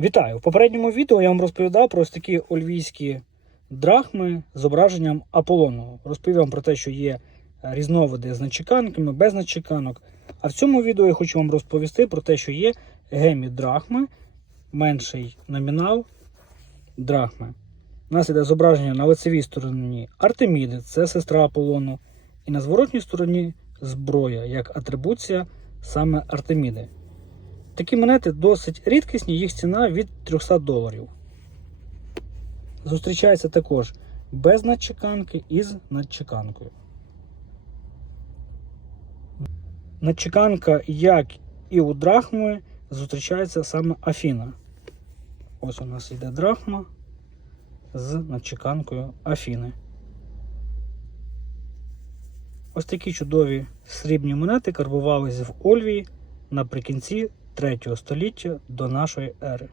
Вітаю! В попередньому відео я вам розповідав про ось такі ольвійські драхми з зображенням Аполлону. Розповів вам про те, що є е, різновиди з начеканками, без начеканок. А в цьому відео я хочу вам розповісти про те, що є гемі драхми, менший номінал драхми. У нас іде зображення на лицевій стороні Артеміди, це сестра Аполлону, і на зворотній стороні зброя, як атрибуція саме Артеміди. Такі монети досить рідкісні, їх ціна від 300 доларів. Зустрічається також без надчеканки і з надчеканкою. Надчеканка, як і у драхми, зустрічається саме Афіна. Ось у нас йде драхма з надчеканкою Афіни. Ось такі чудові срібні монети карбувалися в Ольвії наприкінці 3 століття до нашої ери.